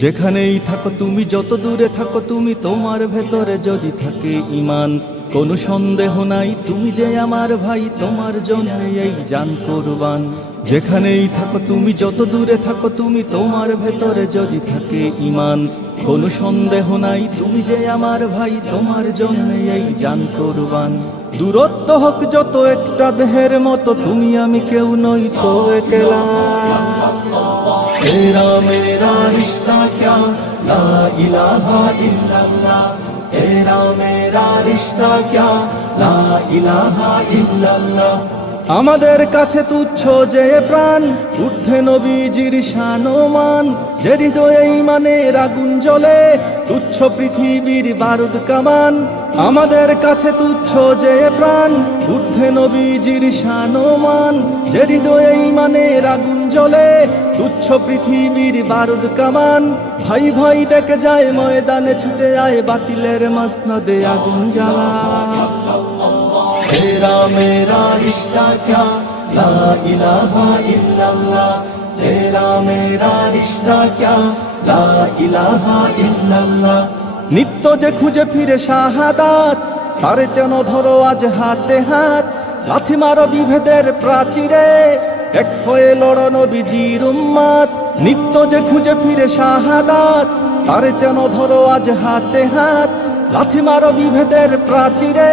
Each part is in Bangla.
যেখানেই থাকো তুমি, যত দূরে থাকো তুমি, তোমার ভেতরে যদি থাকে ঈমান, কোনো সন্দেহ নাই তুমি যে আমার ভাই, তোমার জন্য এই জান কুরবান। যেখানেই থাকো তুমি, যত দূরে থাকো তুমি, তোমার ভেতরে যদি থাকে ঈমান, কোনো সন্দেহ নাই তুমি যে আমার ভাই, তোমার জন্য এই জান কুরবান। দূরত্ব হোক যত একটা দেহের মতো, তুমি আমি কেউ নই তো একলা। तेरा मेरा रिश्ता क्या ला इलाहा इल्लल्लाह, तेरा मेरा रिश्ता क्या ला इलाहा इल्लल्लाह। আমাদের কাছে তুচ্ছ যে প্রাণ, ঊর্ধ্বে নবীজির শান ও মান, যে হৃদয়ে ঈমানের আগুন জ্বলে, তুচ্ছ পৃথিবীর বারুদ কামান। আমাদের কাছে তুচ্ছ যে প্রাণ, ঊর্ধ্বে নবীজির শান ও মান, যে হৃদয়ে ঈমানের আগুন জ্বলে, তুচ্ছ পৃথিবীর বারুদ কামান। ভাই ভাই ডেকে যায় ময়দানে, ছুটে যায় বাতিলের মসনদে আগুন জ্বালা। तेरा मेरा रिश्ता क्या ला इलाहा इल्लल्लाह, तेरा मेरा रिश्ता क्या ला इलाहा इल्लल्लाह। নিত্য যে খুঁজে ফিরে শাহাদাত, তারে যেন ধরো আজ হাতে হাত। লাথি মারো বিভেদের প্রাচীরে, এক হয়ে লড়ো নবীজির উম্মত। নিত্য যে খুঁজে ফিরে শাহাদাত, তারে যেন ধরো আজ হাতে হাত। লাথি মারো বিভেদের প্রাচীরে,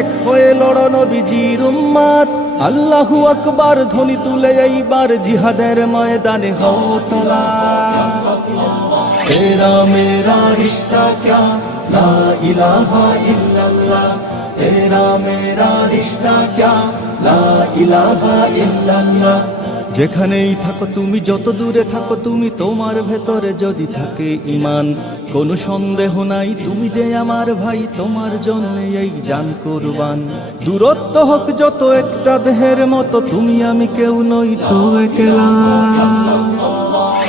এক হয়ে লড়ো নবীজির উম্মত। আল্লাহু আকবার ধ্বনি তুলে এইবার জিহাদের ময়দানে হও তোলা। तेरा मेरा रिश्ता क्या ला इलाहा इल्लल्लाह, तेरा मेरा रिश्ता क्या ला इलाहा इल्लल्लाह। যেখানেই থাকো তুমি, যত দূরে থাকো তুমি, তোমার ভেতরে যদি থাকে ঈমান, কোনো সন্দেহ নাই তুমি যে আমার ভাই, তোমার জন্য এই জান কুরবান। দূরত্ব হোক যত একটা দেহের মতো, তুমি আমি কেউ নই তো একলা।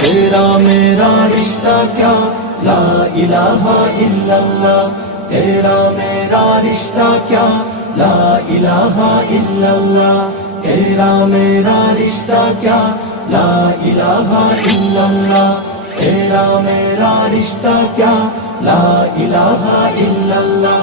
तेरा मेरा रिश्ता क्या ला इलाहा इल्लल्लाह, तेरा मेरा रिश्ता क्या ला इलाहा इल्लल्लाह, तेरा मेरा रिश्ता क्या ला इलाहा इल्लल्लाह, तेरा मेरा रिश्ता क्या ला इलाहा इल्लल्लाह।